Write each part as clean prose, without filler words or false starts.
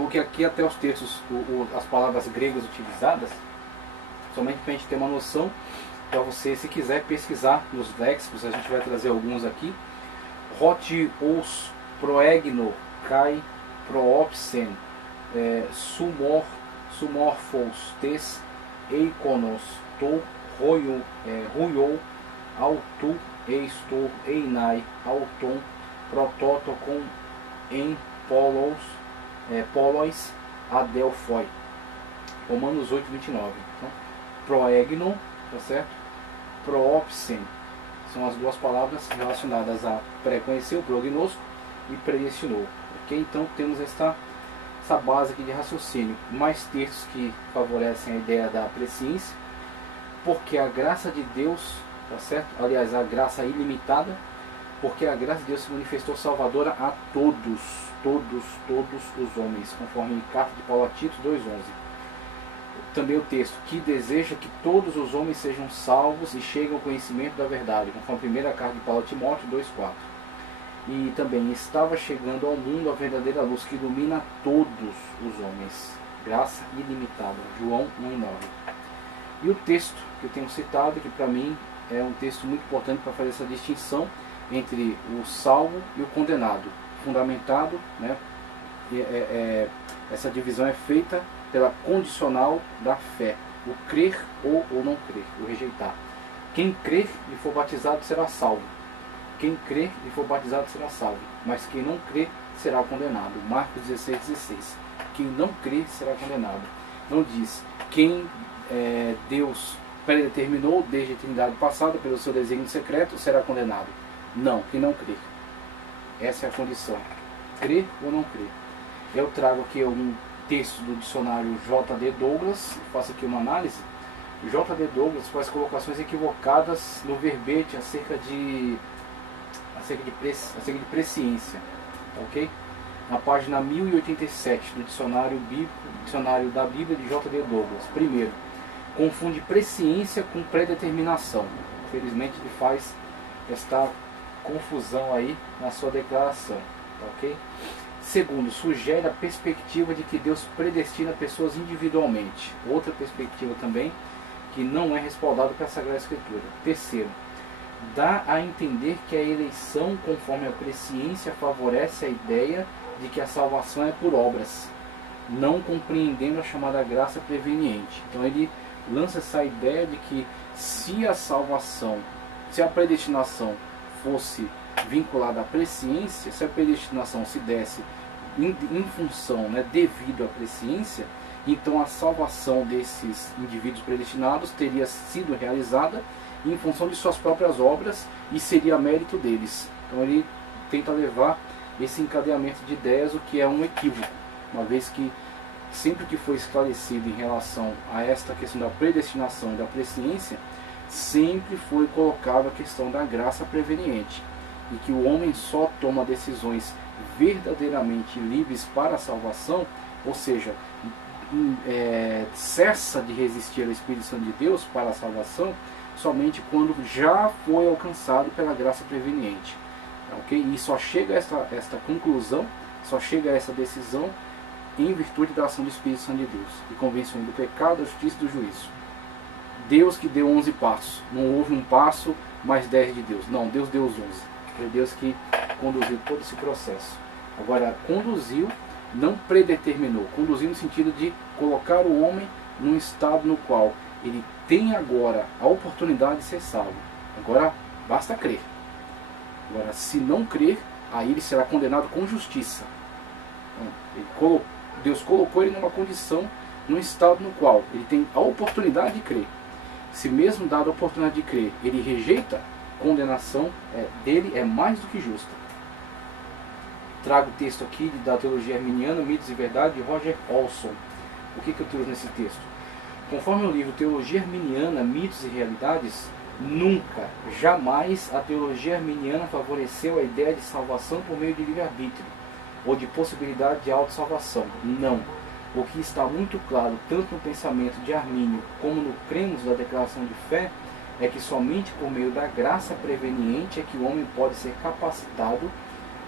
coloquei aqui até os textos, as palavras gregas utilizadas, somente para a gente ter uma noção, para você, se quiser pesquisar nos léxicos, a gente vai trazer alguns aqui. Roti os proegno kai proopsen sumorphos tes eikonos to ruiou autu eistor einai auton prototocon em polos adelphoi. Romanos 8:29. Então, proegno, tá certo? Proopsen são as duas palavras relacionadas a pré-conheceu, prognosco, e predestinou. Ok? Então temos essa base aqui de raciocínio. Mais textos que favorecem a ideia da presciência, porque a graça de Deus, tá certo? Aliás, a graça ilimitada, porque a graça de Deus se manifestou salvadora a todos os homens, conforme a carta de Paulo a Tito 2:11. Também o texto que deseja que todos os homens sejam salvos e cheguem ao conhecimento da verdade, conforme a primeira carta de Paulo a Timóteo 2:4. E também estava chegando ao mundo a verdadeira luz que ilumina todos os homens. Graça ilimitada, João 1:9. E o texto que eu tenho citado, que para mim é um texto muito importante para fazer essa distinção entre o salvo e o condenado, fundamentado, né? Essa divisão é feita pela condicional da fé, o crer ou não crer, o rejeitar. Quem crer e for batizado será salvo. Quem crer e for batizado será salvo, mas quem não crer será condenado. Marcos 16:16. Quem não crer será condenado. Não diz quem Deus predeterminou desde a eternidade passada pelo seu desígnio secreto será condenado. Não, quem não crer. Essa é a condição. Crer ou não crer. Eu trago aqui um texto do dicionário J.D. Douglas, faço aqui uma análise. J.D. Douglas faz colocações equivocadas no verbete acerca de presciência, ok? Na página 1087 do dicionário da Bíblia de J.D. Douglas. Primeiro, confunde presciência com predeterminação. Infelizmente ele faz esta confusão aí na sua declaração, ok? Segundo, sugere a perspectiva de que Deus predestina pessoas individualmente. Outra perspectiva também que não é respaldada pela Sagrada Escritura. Terceiro, dá a entender que a eleição conforme a presciência favorece a ideia de que a salvação é por obras, não compreendendo a chamada graça preveniente. Então ele lança essa ideia de que se a salvação, se a predestinação fosse vinculada à presciência, se a predestinação se desse em função, né, devido à presciência, então a salvação desses indivíduos predestinados teria sido realizada em função de suas próprias obras e seria mérito deles. Então ele tenta levar esse encadeamento de ideias, o que é um equívoco, uma vez que sempre que foi esclarecido em relação a esta questão da predestinação e da presciência, sempre foi colocada a questão da graça preveniente, e que o homem só toma decisões verdadeiramente livres para a salvação, ou seja, cessa de resistir ao Espírito Santo de Deus para a salvação, somente quando já foi alcançado pela graça preveniente. Ok? E só chega a esta conclusão, só chega a essa decisão em virtude da ação do Espírito Santo de Deus, e convencimento do pecado, da justiça e do juízo. Deus que deu 11 passos, não houve um passo mais 10 de Deus. Não, Deus deu os 11. Foi Deus que conduziu todo esse processo. Agora, conduziu, não predeterminou. Conduziu no sentido de colocar o homem num estado no qual ele tem agora a oportunidade de ser salvo. Agora, basta crer. Agora, se não crer, aí ele será condenado com justiça. Então, Deus colocou ele numa condição, num estado no qual ele tem a oportunidade de crer. Se mesmo dada a oportunidade de crer, ele rejeita, a condenação dele é mais do que justa. Trago o texto aqui da Teologia Arminiana, Mitos e Verdade, de Roger Olson. O que eu trouxe nesse texto? Conforme o livro Teologia Arminiana, Mitos e Realidades, nunca, jamais a teologia arminiana favoreceu a ideia de salvação por meio de livre-arbítrio, ou de possibilidade de autossalvação. Não. O que está muito claro, tanto no pensamento de Armínio como no cremos da declaração de fé, é que somente por meio da graça preveniente é que o homem pode ser capacitado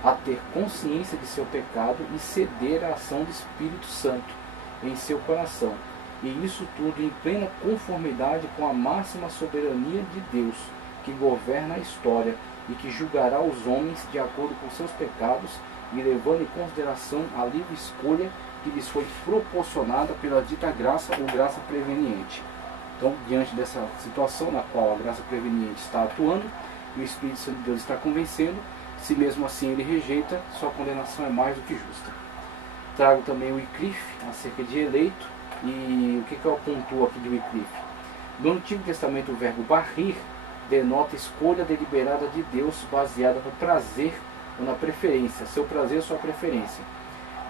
a ter consciência de seu pecado e ceder à ação do Espírito Santo em seu coração. E isso tudo em plena conformidade com a máxima soberania de Deus, que governa a história e que julgará os homens de acordo com seus pecados e levando em consideração a livre escolha que lhes foi proporcionada pela dita graça ou graça preveniente. Então, diante dessa situação na qual a graça preveniente está atuando e o Espírito Santo de Deus está convencendo, se mesmo assim ele rejeita, sua condenação é mais do que justa. Trago também o Wycliffe acerca de eleito, e o que eu pontuo aqui de Wycliffe? No Antigo Testamento o verbo barrir denota escolha deliberada de Deus baseada no prazer ou na preferência, seu prazer ou sua preferência.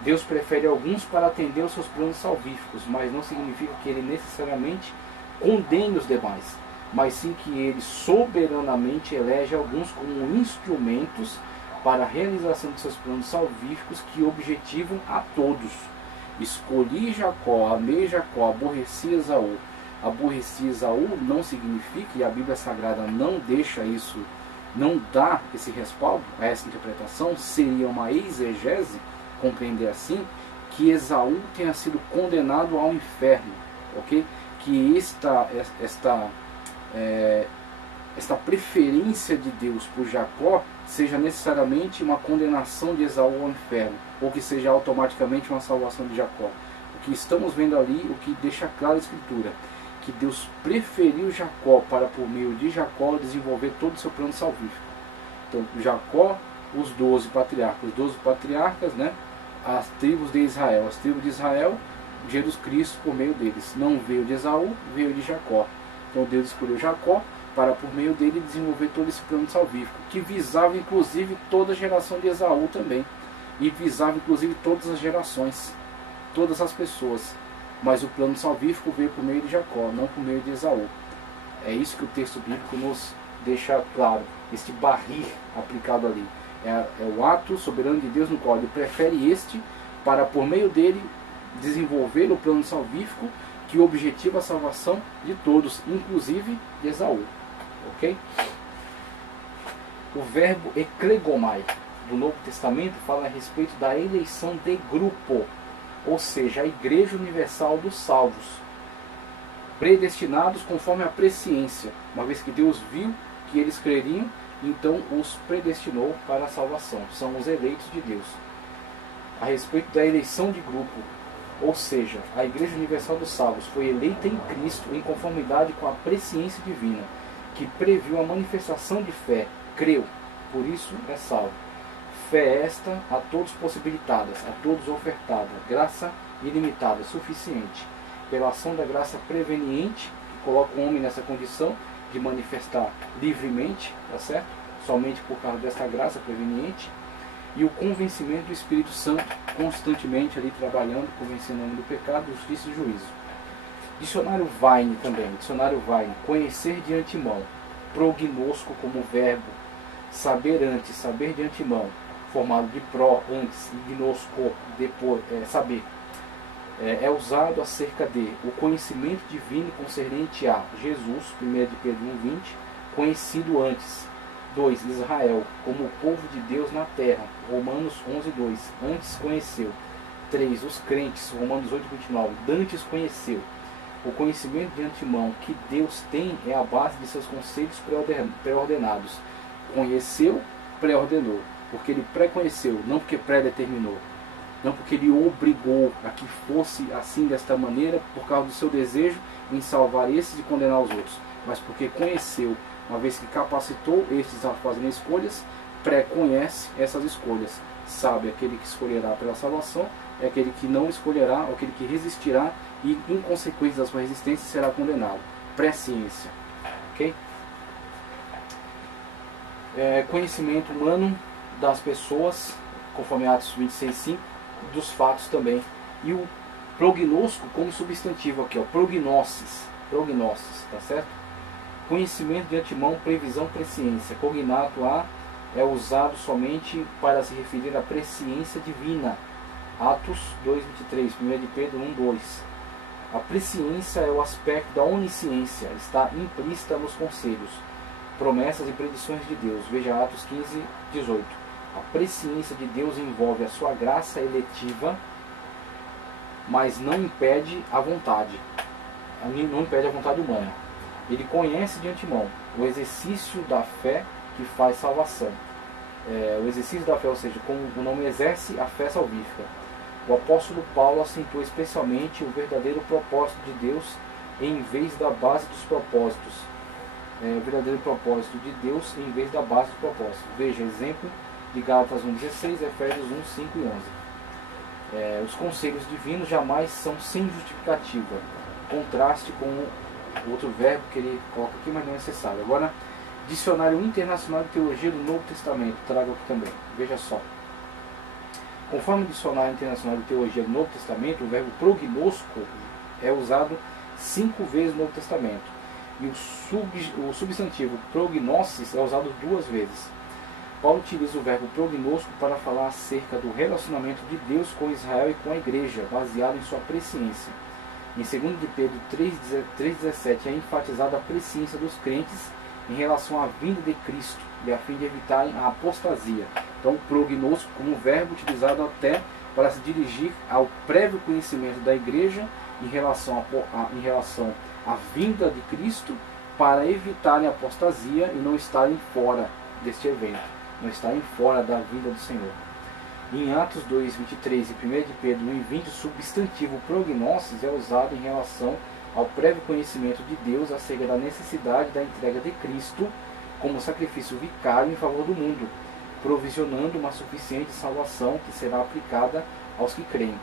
Deus prefere alguns para atender aos seus planos salvíficos, mas não significa que ele necessariamente condene os demais, mas sim que ele soberanamente elege alguns como instrumentos para a realização de seus planos salvíficos que objetivam a todos. Escolhi Jacó, amei Jacó, aborreci Esaú. Aborreci Esaú não significa, e a Bíblia Sagrada não deixa isso, não dá esse respaldo a essa interpretação, seria uma exegese, compreender assim, que Esaú tenha sido condenado ao inferno, ok? Que esta preferência de Deus por Jacó seja necessariamente uma condenação de Esaú ao inferno, ou que seja automaticamente uma salvação de Jacó. O que estamos vendo ali, o que deixa claro a Escritura, que Deus preferiu Jacó para, por meio de Jacó, desenvolver todo o seu plano salvífico. Então, Jacó, os 12 patriarcas, né? As tribos de Israel. As tribos de Israel, Jesus Cristo por meio deles. Não veio de Esaú, veio de Jacó. Então Deus escolheu Jacó para, por meio dele, desenvolver todo esse plano salvífico, que visava inclusive toda a geração de Esaú também. E visava inclusive todas as gerações, todas as pessoas. Mas o plano salvífico veio por meio de Jacó, não por meio de Esaú. É isso que o texto bíblico nos deixa claro. Este barrir aplicado ali. É o ato soberano de Deus no qual ele prefere este para, por meio dele, desenvolver o plano salvífico que objetiva a salvação de todos, inclusive de Esaú. Ok? O verbo eklegomai do Novo Testamento fala a respeito da eleição de grupo, ou seja, a Igreja Universal dos Salvos, predestinados conforme a presciência, uma vez que Deus viu que eles creriam, então os predestinou para a salvação. São os eleitos de Deus. A respeito da eleição de grupo, ou seja, a Igreja Universal dos Salvos foi eleita em Cristo em conformidade com a presciência divina, que previu a manifestação de fé, creu, por isso é salvo. Fé esta a todos possibilitadas, a todos ofertada, graça ilimitada, suficiente, pela ação da graça preveniente, que coloca o homem nessa condição de manifestar livremente, tá certo? Somente por causa dessa graça preveniente, e o convencimento do Espírito Santo constantemente ali trabalhando, convencendo o homem do pecado, justiça e juízo. Dicionário Vine também, dicionário Vine, conhecer de antemão, prognosco como verbo, saber antes, saber de antemão, formado de pró, antes, e gnosco, depois, saber. É usado acerca de o conhecimento divino concernente a Jesus, 1 de Pedro 1,20, conhecido antes. 2. Israel, como o povo de Deus na terra, Romanos 11,2, antes conheceu. 3. Os crentes, Romanos 8,29, dantes conheceu. O conhecimento de antemão que Deus tem é a base de seus conceitos pré-ordenados. Conheceu, pré-ordenou, porque ele pré-conheceu, não porque pré-determinou. Não porque ele obrigou a que fosse assim, desta maneira, por causa do seu desejo em salvar esses e condenar os outros, mas porque conheceu, uma vez que capacitou estes a fazerem escolhas, pré-conhece essas escolhas. Sabe aquele que escolherá pela salvação, é aquele que não escolherá, ou aquele que resistirá e, em consequência da sua resistência, será condenado. Pré-ciência. Ok? Conhecimento humano das pessoas, conforme Atos 26,5, dos fatos também. E o prognosco como substantivo aqui, ó, prognosis, tá certo? Conhecimento de antemão, previsão, presciência. Cognato a é usado somente para se referir à presciência divina. Atos 2,23, 1 de Pedro 1,2. A presciência é o aspecto da onisciência, está implícita nos conselhos, promessas e predições de Deus. Veja Atos 15,18. A presciência de Deus envolve a sua graça eletiva, mas não impede a vontade. Não impede a vontade humana. Ele conhece de antemão o exercício da fé que faz salvação. O exercício da fé, ou seja, como o nome exerce a fé salvífica. O apóstolo Paulo acentuou especialmente o verdadeiro propósito de Deus em vez da base dos propósitos. O verdadeiro propósito de Deus em vez da base dos propósitos. Veja, exemplo de Gálatas 1,16, Efésios 1, 5 e 11. Os conselhos divinos jamais são sem justificativa. Contraste com outro verbo que ele coloca aqui, mas não é necessário. Agora, Dicionário Internacional de Teologia do Novo Testamento, trago aqui também. Veja só. Conforme o Dicionário Internacional de Teologia do Novo Testamento, o verbo prognosco é usado 5 vezes no Novo Testamento. E o substantivo prognosis é usado 2 vezes. Paulo utiliza o verbo prognosco para falar acerca do relacionamento de Deus com Israel e com a igreja, baseado em sua presciência. Em 2 de Pedro 3,17 é enfatizada a presciência dos crentes em relação à vinda de Cristo, e a fim de evitarem a apostasia. Então, prognosco como verbo utilizado até para se dirigir ao prévio conhecimento da igreja em relação à vinda de Cristo, para evitarem a apostasia e não estarem fora deste evento, não estarem fora da vinda do Senhor. Em Atos 2, 23 e 1 de Pedro 1, 20, o substantivo prognosis é usado em relação ao prévio conhecimento de Deus acerca da necessidade da entrega de Cristo como sacrifício vicário em favor do mundo, provisionando uma suficiente salvação que será aplicada aos que creem,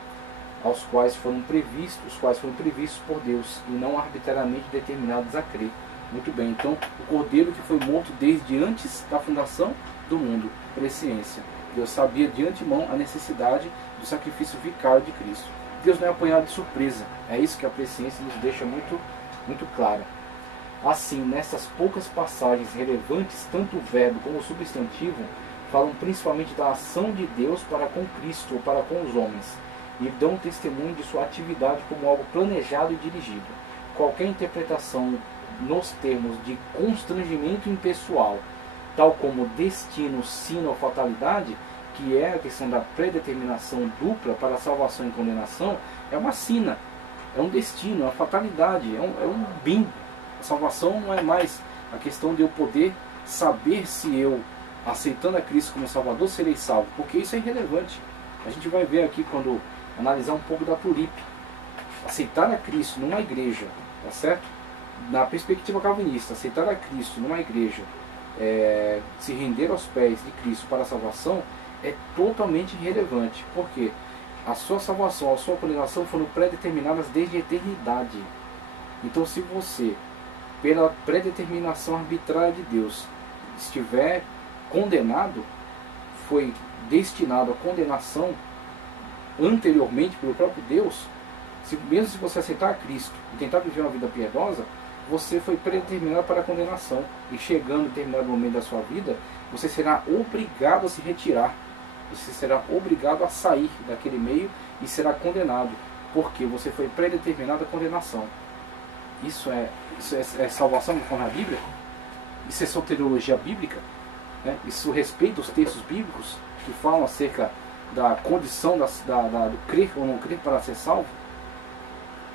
os quais foram previstos por Deus e não arbitrariamente determinados a crer. Muito bem, então o Cordeiro que foi morto desde antes da fundação do mundo, presciência. Deus sabia de antemão a necessidade do sacrifício vicário de Cristo. Deus não é apanhado de surpresa. É isso que a presciência nos deixa muito, muito clara. Assim, nessas poucas passagens relevantes, tanto o verbo como o substantivo falam principalmente da ação de Deus para com Cristo ou para com os homens, e dão testemunho de sua atividade como algo planejado e dirigido. Qualquer interpretação nos termos de constrangimento impessoal, tal como destino, sino ou fatalidade, que é a questão da predeterminação dupla para a salvação e condenação, é uma sina, é um destino, é uma fatalidade, é um bingo. A salvação não é mais a questão de eu poder saber se eu, aceitando a Cristo como Salvador, serei salvo, porque isso é irrelevante. A gente vai ver aqui quando analisar um pouco da tulipe. Aceitar a Cristo numa igreja, tá certo? Na perspectiva calvinista, aceitar a Cristo numa igreja, se render aos pés de Cristo para a salvação, é totalmente irrelevante. Porque a sua salvação, a sua condenação foram predeterminadas desde a eternidade. Então, se você, pela predeterminação arbitrária de Deus, estiver condenado, foi destinado à condenação anteriormente pelo próprio Deus, mesmo se você aceitar a Cristo e tentar viver uma vida piedosa, você foi predeterminado para a condenação. E chegando em determinado momento da sua vida, você será obrigado a se retirar. Você será obrigado a sair daquele meio e será condenado, porque você foi predeterminado à condenação. Isso é salvação conforme a Bíblia? Isso é soteriologia bíblica? Isso respeita os textos bíblicos que falam acerca da condição do crer ou não crer para ser salvo?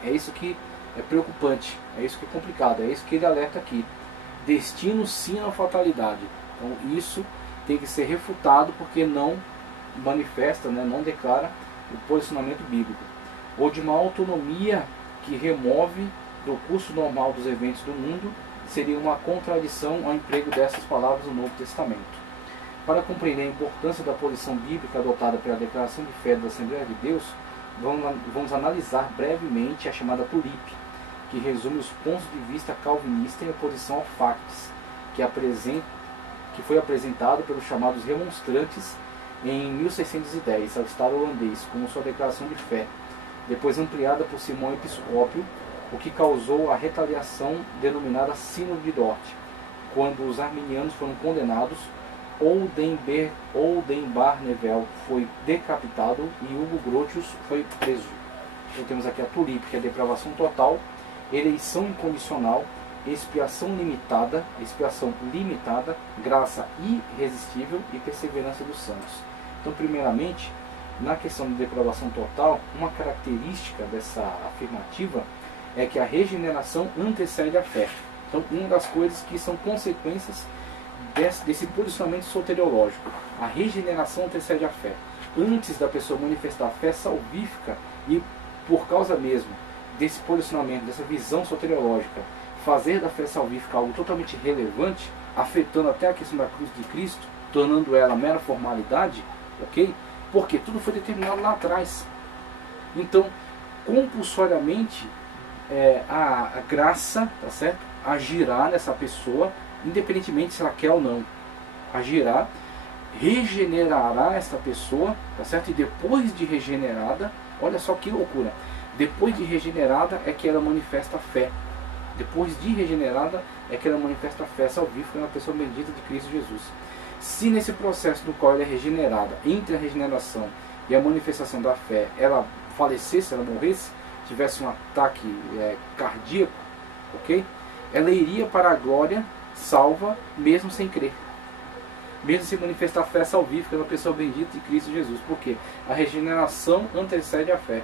É isso que é preocupante, é isso que é complicado, é isso que ele alerta aqui. Destino, sino, fatalidade. Então isso tem que ser refutado porque não manifesta, não declara o posicionamento bíblico. Ou de uma autonomia que remove do curso normal dos eventos do mundo, seria uma contradição ao emprego dessas palavras no Novo Testamento. Para compreender a importância da posição bíblica adotada pela declaração de fé da Assembleia de Deus, vamos analisar brevemente a chamada tulipe, que resume os pontos de vista calvinista em oposição ao factis, que foi apresentado pelos chamados remonstrantes em 1610 ao Estado holandês como sua declaração de fé, depois ampliada por Simão Episcópio, o que causou a retaliação denominada Sínodo de Dort, quando os arminianos foram condenados. Oldenbarnevelt foi decapitado e Hugo Grotius foi preso. Então temos aqui a tulipe, que é a depravação total, eleição incondicional, expiação limitada, graça irresistível e perseverança dos santos. Então, primeiramente, na questão da depravação total, uma característica dessa afirmativa é que a regeneração antecede a fé. Então, uma das coisas que são consequências desse posicionamento soteriológico, a regeneração antecede a fé. Antes da pessoa manifestar a fé salvífica e por causa mesmo desse posicionamento, dessa visão soteriológica, fazer da fé salvífica algo totalmente relevante, afetando até a questão da cruz de Cristo, tornando ela mera formalidade, ok? Porque tudo foi determinado lá atrás. Então, compulsoriamente, a graça, tá certo? Agirá nessa pessoa, independentemente se ela quer ou não. Agirá, regenerará esta pessoa, tá certo? E depois de regenerada, olha só que loucura, depois de regenerada é que ela manifesta a fé. Depois de regenerada é que ela manifesta a fé salvífica na pessoa bendita de Cristo Jesus. Se nesse processo do qual ela é regenerada, entre a regeneração e a manifestação da fé, ela falecesse, ela morresse, tivesse um ataque cardíaco, ok? Ela iria para a glória salva, mesmo sem crer. Mesmo sem manifestar a fé salvífica na pessoa bendita de Cristo Jesus. Por quê? A regeneração antecede a fé.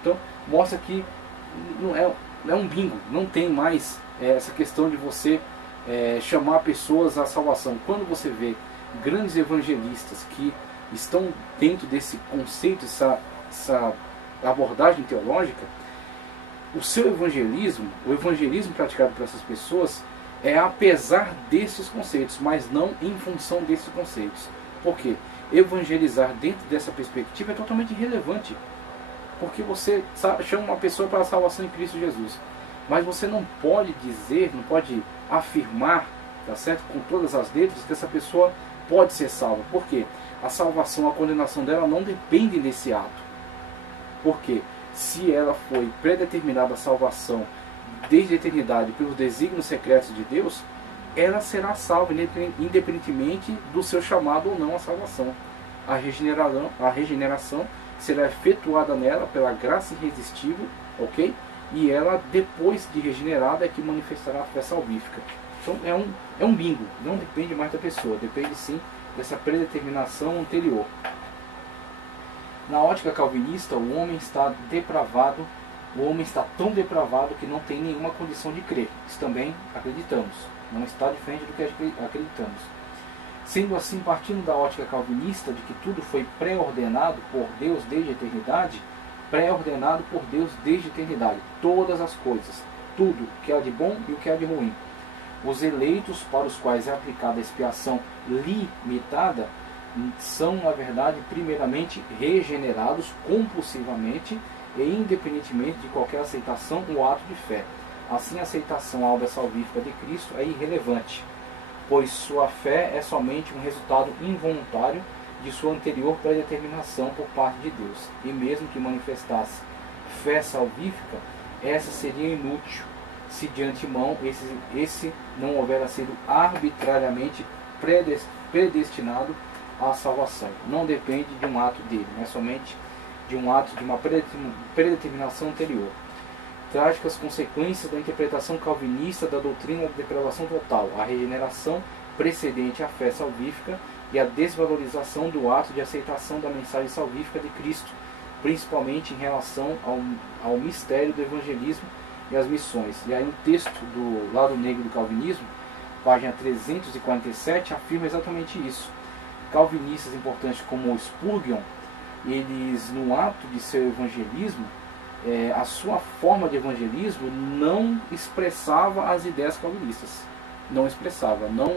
Então, mostra que não é um bingo, não tem mais essa questão de você chamar pessoas à salvação. Quando você vê grandes evangelistas que estão dentro desse conceito, essa abordagem teológica, o seu evangelismo, o evangelismo praticado por essas pessoas é apesar desses conceitos, mas não em função desses conceitos. Por quê? Evangelizar dentro dessa perspectiva é totalmente irrelevante. Porque você chama uma pessoa para a salvação em Cristo Jesus. Mas você não pode dizer, não pode afirmar, tá certo? Com todas as letras, que essa pessoa pode ser salva. Por quê? A salvação, a condenação dela não depende desse ato. Por quê? Se ela foi predeterminada a salvação desde a eternidade pelos desígnios secretos de Deus, ela será salva, independentemente do seu chamado ou não à salvação. A regeneração será efetuada nela pela graça irresistível, ok? E ela, depois de regenerada, é que manifestará a fé salvífica. Então é um bingo, não depende mais da pessoa, depende sim dessa predeterminação anterior. Na ótica calvinista, o homem está depravado, o homem está tão depravado que não tem nenhuma condição de crer. Isso também acreditamos, não está diferente do que acreditamos. Sendo assim, partindo da ótica calvinista de que tudo foi pré-ordenado por Deus desde a eternidade, pré-ordenado por Deus desde a eternidade, todas as coisas, tudo que há de bom e o que há de ruim. Os eleitos para os quais é aplicada a expiação limitada são, na verdade, primeiramente regenerados compulsivamente e independentemente de qualquer aceitação ou ato de fé. Assim, a aceitação à obra salvífica de Cristo é irrelevante, pois sua fé é somente um resultado involuntário de sua anterior predeterminação por parte de Deus. E mesmo que manifestasse fé salvífica, essa seria inútil se de antemão esse não houvera sido arbitrariamente predestinado à salvação. Não depende de um ato dele, mas somente de um ato de uma predeterminação anterior. Trágicas consequências da interpretação calvinista da doutrina da depravação total, a regeneração precedente à fé salvífica e a desvalorização do ato de aceitação da mensagem salvífica de Cristo, principalmente em relação ao mistério do evangelismo e as missões. E aí um texto do Lado Negro do Calvinismo, página 347, afirma exatamente isso. Calvinistas importantes como Spurgeon, eles, no ato de seu evangelismo, a sua forma de evangelismo não expressava as ideias calvinistas. Não expressava, não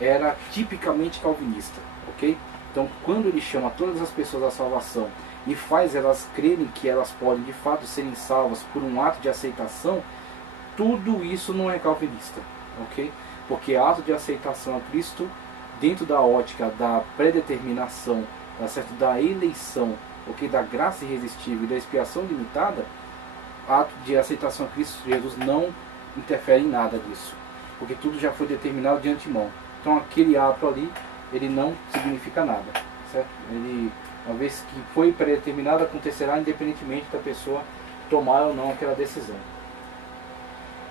era tipicamente calvinista, ok? Então, quando ele chama todas as pessoas à salvação e faz elas crerem que elas podem de fato serem salvas por um ato de aceitação, tudo isso não é calvinista, ok? Porque ato de aceitação a Cristo, dentro da ótica da predeterminação, tá certo? Da eleição, ok? Da graça irresistível e da expiação limitada, ato de aceitação a Cristo Jesus não interfere em nada disso, porque tudo já foi determinado de antemão. Então aquele ato ali, ele não significa nada, certo? Ele, uma vez que foi predeterminado, acontecerá independentemente da pessoa tomar ou não aquela decisão.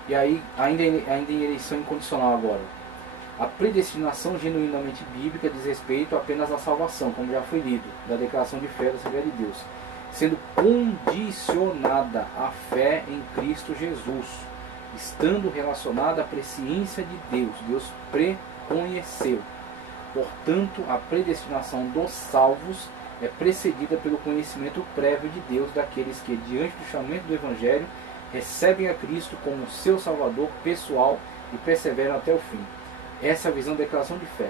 E aí, ainda em eleição incondicional agora. A predestinação genuinamente bíblica diz respeito apenas à salvação, como já foi lido, da declaração de fé da Assembleia de Deus, sendo condicionada à fé em Cristo Jesus, estando relacionada à presciência de Deus. Deus preconheceu. Portanto, a predestinação dos salvos é precedida pelo conhecimento prévio de Deus daqueles que, diante do chamamento do Evangelho, recebem a Cristo como seu Salvador pessoal e perseveram até o fim. Essa é a visão da declaração de fé.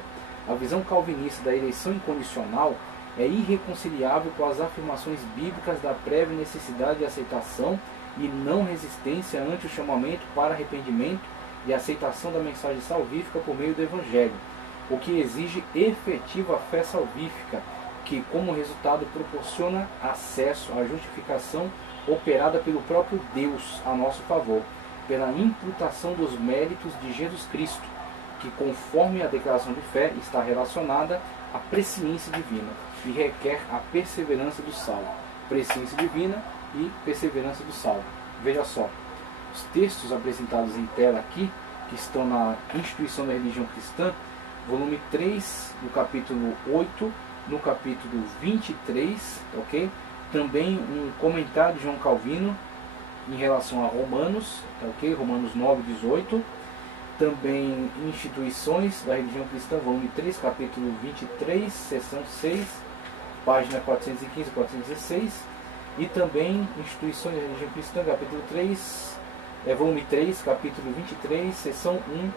A visão calvinista da eleição incondicional é irreconciliável com as afirmações bíblicas da prévia necessidade de aceitação e não resistência ante o chamamento para arrependimento e aceitação da mensagem salvífica por meio do Evangelho, o que exige efetiva fé salvífica, que como resultado proporciona acesso à justificação operada pelo próprio Deus a nosso favor, pela imputação dos méritos de Jesus Cristo, que conforme a declaração de fé está relacionada à presciência divina e requer a perseverança do salvo. Presciência divina e perseverança do salvo. Veja só, os textos apresentados em tela aqui, que estão na Instituição da Religião Cristã, volume 3, no capítulo 8, no capítulo 23, ok? Também um comentário de João Calvino em relação a Romanos, ok? Romanos 9, 18. Também Instituições da Religião Cristã, volume 3, capítulo 23, seção 6, página 415 e 416. E também Instituições da Religião Cristã, capítulo 3, volume 3, capítulo 23, seção 1,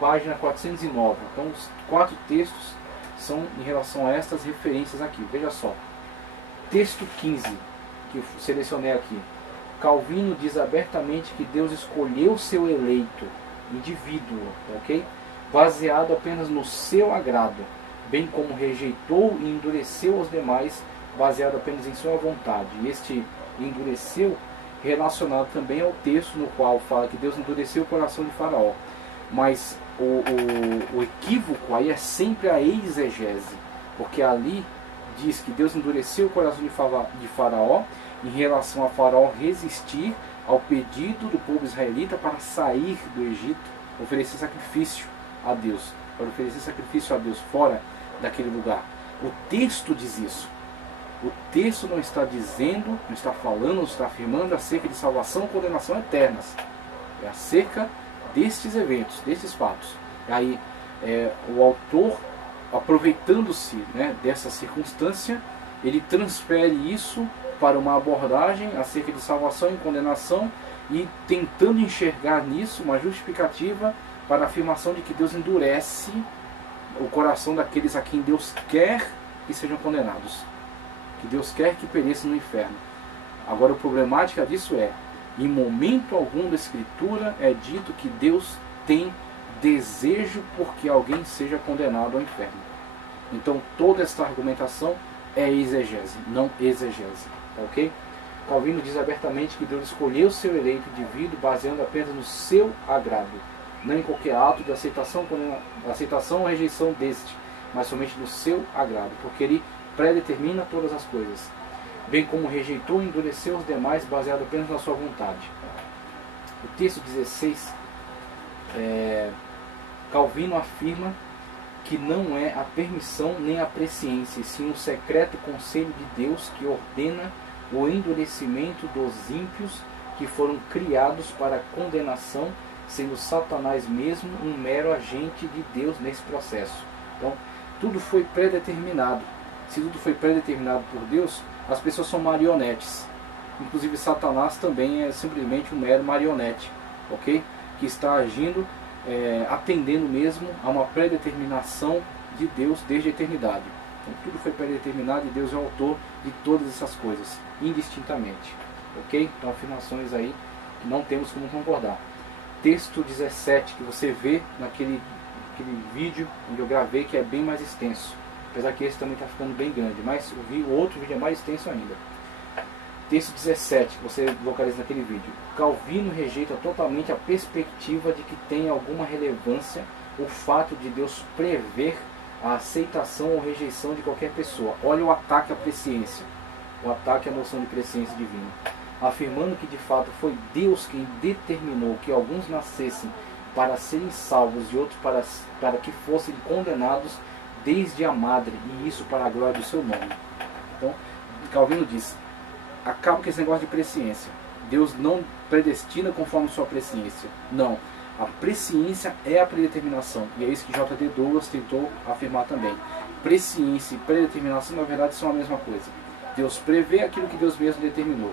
página 409. Então, os 4 textos são em relação a estas referências aqui. Veja só. Texto 15, que eu selecionei aqui. Calvino diz abertamente que Deus escolheu seu eleito, indivíduo, ok? Baseado apenas no seu agrado, bem como rejeitou e endureceu os demais, baseado apenas em sua vontade. E este endureceu relacionado também ao texto no qual fala que Deus endureceu o coração de Faraó. Mas o equívoco aí é sempre a exegese, porque ali diz que Deus endureceu o coração de Faraó em relação a Faraó resistir ao pedido do povo israelita para sair do Egito, oferecer sacrifício a Deus, para oferecer sacrifício a Deus fora daquele lugar. O texto diz isso. O texto não está dizendo, não está falando, não está afirmando acerca de salvação ou condenação eternas. É acerca destes eventos, destes fatos. Aí o autor, aproveitando-se, né, dessa circunstância, ele transfere isso para uma abordagem acerca de salvação e condenação e tentando enxergar nisso uma justificativa para a afirmação de que Deus endurece o coração daqueles a quem Deus quer que sejam condenados, que Deus quer que pereçam no inferno. Agora, a problemática disso é, em momento algum da Escritura é dito que Deus tem desejo porque alguém seja condenado ao inferno. Então, toda esta argumentação é exegese, não exegese. Ok? Calvino diz abertamente que Deus escolheu seu eleito indivíduo baseando apenas no seu agrado, não em qualquer ato de aceitação ou rejeição deste, mas somente no seu agrado, porque ele predetermina todas as coisas, bem como rejeitou e endureceu os demais baseado apenas na sua vontade. O texto 16, Calvino afirma que não é a permissão nem a presciência, e sim o secreto conselho de Deus que ordena o endurecimento dos ímpios que foram criados para condenação, sendo Satanás mesmo um mero agente de Deus nesse processo. Então, tudo foi predeterminado. Se tudo foi predeterminado por Deus, as pessoas são marionetes. Inclusive Satanás também é simplesmente um mero marionete, ok? Que está agindo, atendendo mesmo a uma predeterminação de Deus desde a eternidade. Então, tudo foi predeterminado e Deus é o autor de todas essas coisas, indistintamente. Ok? Então, afirmações aí que não temos como concordar. Texto 17, que você vê naquele vídeo onde eu gravei, que é bem mais extenso. Apesar que esse também está ficando bem grande, mas o outro vídeo é mais extenso ainda. Texto 17, que você localiza naquele vídeo. Calvino rejeita totalmente a perspectiva de que tem alguma relevância o fato de Deus prever a aceitação ou rejeição de qualquer pessoa. Olha o ataque à presciência, o ataque à noção de presciência divina. afirmando que de fato foi Deus quem determinou que alguns nascessem para serem salvos e outros para que fossem condenados desde a madre, e isso para a glória do seu nome. Então, Calvino diz, acaba com esse negócio de presciência. Deus não predestina conforme sua presciência. Não. A presciência é a predeterminação. E é isso que J.D. Douglas tentou afirmar também. Presciência e predeterminação, na verdade, são a mesma coisa. Deus prevê aquilo que Deus mesmo determinou.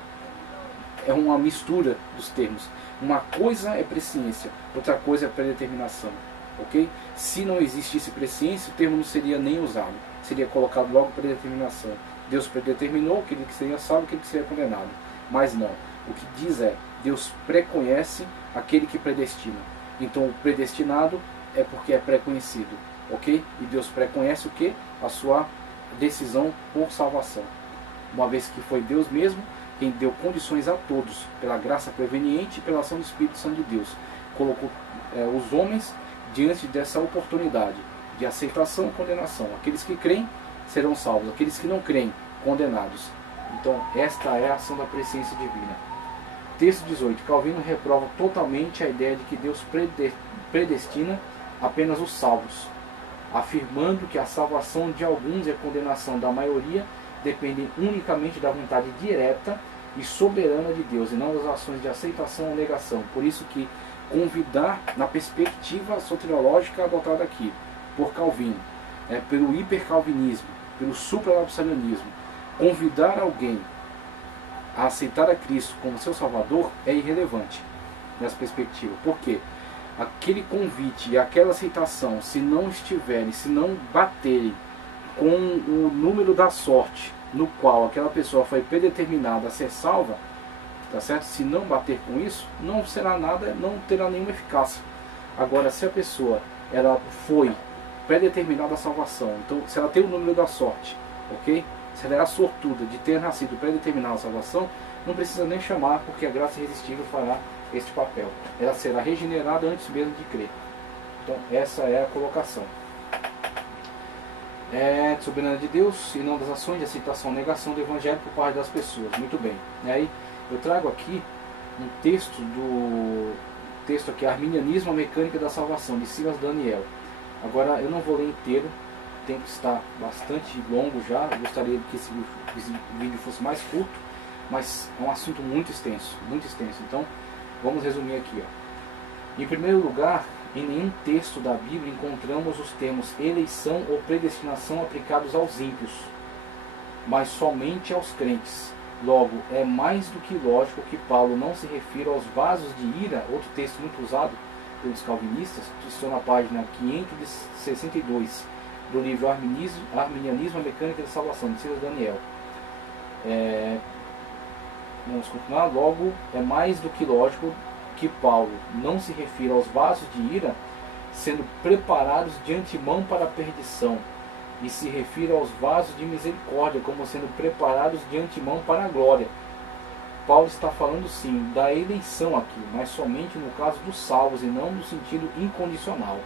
É uma mistura dos termos. Uma coisa é presciência, outra coisa é predeterminação. Ok? Se não existisse presciência, o termo não seria nem usado. Seria colocado logo predeterminação. Deus predeterminou aquele que seria salvo e aquele que seria condenado. Mas não. O que diz é, Deus preconhece aquele que predestina. Então o predestinado é porque é pré-conhecido. Ok? E Deus preconhece o que? A sua decisão por salvação. Uma vez que foi Deus mesmo quem deu condições a todos, pela graça preveniente e pela ação do Espírito Santo de Deus. Colocou os homens diante dessa oportunidade de aceitação e condenação. Aqueles que creem serão salvos, aqueles que não creem, condenados. Então esta é a ação da presciência divina. Texto 18. Calvino reprova totalmente a ideia de que Deus predestina apenas os salvos, afirmando que a salvação de alguns e a condenação da maioria dependem unicamente da vontade direta e soberana de Deus, e não das ações de aceitação ou negação. Por isso que convidar, na perspectiva soteriológica adotada aqui por Calvino, pelo hipercalvinismo, pelo supralapsarianismo, convidar alguém a aceitar a Cristo como seu Salvador é irrelevante nessa perspectiva. Por quê? Aquele convite e aquela aceitação, se não estiverem, se não baterem com o número da sorte no qual aquela pessoa foi predeterminada a ser salva, tá certo? Se não bater com isso, não será nada, não terá nenhuma eficácia. Agora, se a pessoa ela foi predeterminada a salvação, então se ela tem o número da sorte, ok? Se ela é a sortuda de ter nascido predeterminada a salvação, não precisa nem chamar, porque a graça irresistível fará este papel. Ela será regenerada antes mesmo de crer. Então essa é a colocação. De soberania de Deus e não das ações de aceitação ou negação do Evangelho por parte das pessoas. Muito bem. E aí eu trago aqui um texto aqui, Arminianismo, a Mecânica da Salvação, de Silas Daniel. Agora eu não vou ler inteiro, o tempo está bastante longo já, eu gostaria que esse vídeo fosse mais curto, mas é um assunto muito extenso, então vamos resumir aqui. Em primeiro lugar, em nenhum texto da Bíblia encontramos os termos eleição ou predestinação aplicados aos ímpios, mas somente aos crentes. Logo, é mais do que lógico que Paulo não se refira aos vasos de ira, outro texto muito usado pelos calvinistas, que estou na página 562 do livro Arminianismo, a Mecânica da Salvação, de Silas Daniel. Vamos continuar. Logo, é mais do que lógico que Paulo não se refira aos vasos de ira sendo preparados de antemão para a perdição, e se refira aos vasos de misericórdia como sendo preparados de antemão para a glória. Paulo está falando sim da eleição aqui, mas somente no caso dos salvos e não no sentido incondicional,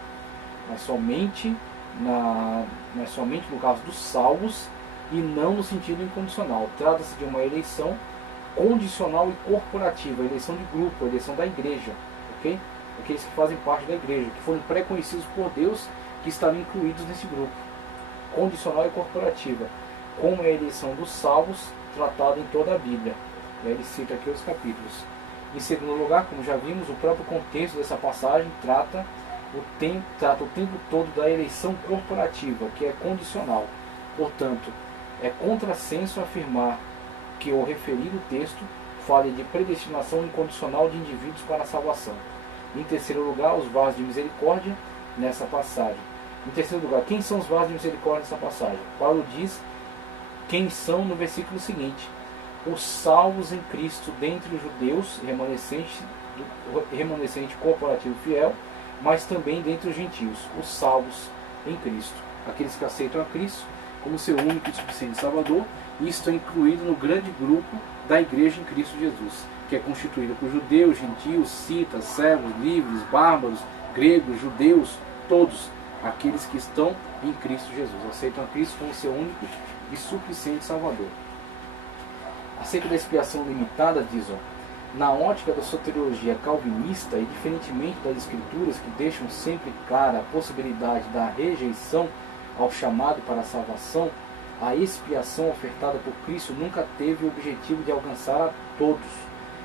mas somente no caso dos salvos e não no sentido incondicional. Trata-se de uma eleição condicional e corporativa, a eleição de grupo, a eleição da igreja, ok? Aqueles que fazem parte da igreja, que foram pré-conhecidos por Deus, que estariam incluídos nesse grupo. Condicional e corporativa, como é a eleição dos salvos, tratada em toda a Bíblia. Ele cita aqui os capítulos. Em segundo lugar, como já vimos, o próprio contexto dessa passagem trata o tempo todo da eleição corporativa, que é condicional. Portanto, é contrassenso afirmar que o referido texto fale de predestinação incondicional de indivíduos para a salvação. Em terceiro lugar, os vasos de misericórdia nessa passagem. Em terceiro lugar, quem são os vasos de misericórdia nessa passagem? Paulo diz quem são no versículo seguinte: os salvos em Cristo dentre os judeus, remanescente corporativo fiel, mas também dentre os gentios, os salvos em Cristo. Aqueles que aceitam a Cristo como seu único e suficiente Salvador, e estão incluídos no grande grupo da igreja em Cristo Jesus, que é constituída por judeus, gentios, citas, servos, livres, bárbaros, gregos, judeus, todos aqueles que estão em Cristo Jesus, aceitam a Cristo como seu único e suficiente Salvador. Acerca da expiação limitada, diz, na ótica da soteriologia calvinista, e diferentemente das escrituras que deixam sempre clara a possibilidade da rejeição ao chamado para a salvação, a expiação ofertada por Cristo nunca teve o objetivo de alcançar a todos,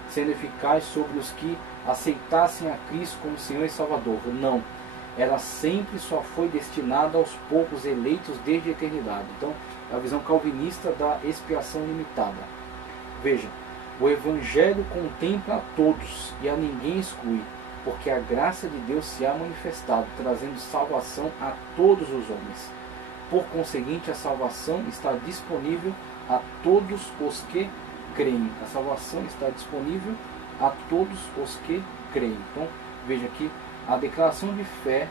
sendo eficaz sobre os que aceitassem a Cristo como Senhor e Salvador. Não, ela sempre só foi destinada aos poucos eleitos desde a eternidade. Então, a visão calvinista da expiação limitada. Veja, o Evangelho contempla a todos e a ninguém exclui, porque a graça de Deus se há manifestado, trazendo salvação a todos os homens. Por conseguinte, a salvação está disponível a todos os que creem. A salvação está disponível a todos os que creem. Então, veja que a declaração de fé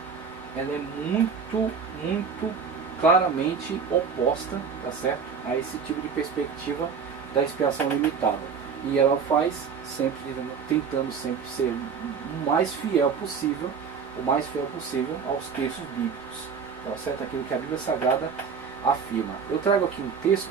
ela é muito claramente oposta, tá certo, a esse tipo de perspectiva da expiação limitada. E ela faz sempre, tentando sempre ser o mais fiel possível aos textos bíblicos, tá certo? Aquilo que a Bíblia Sagrada afirma. Eu trago aqui um texto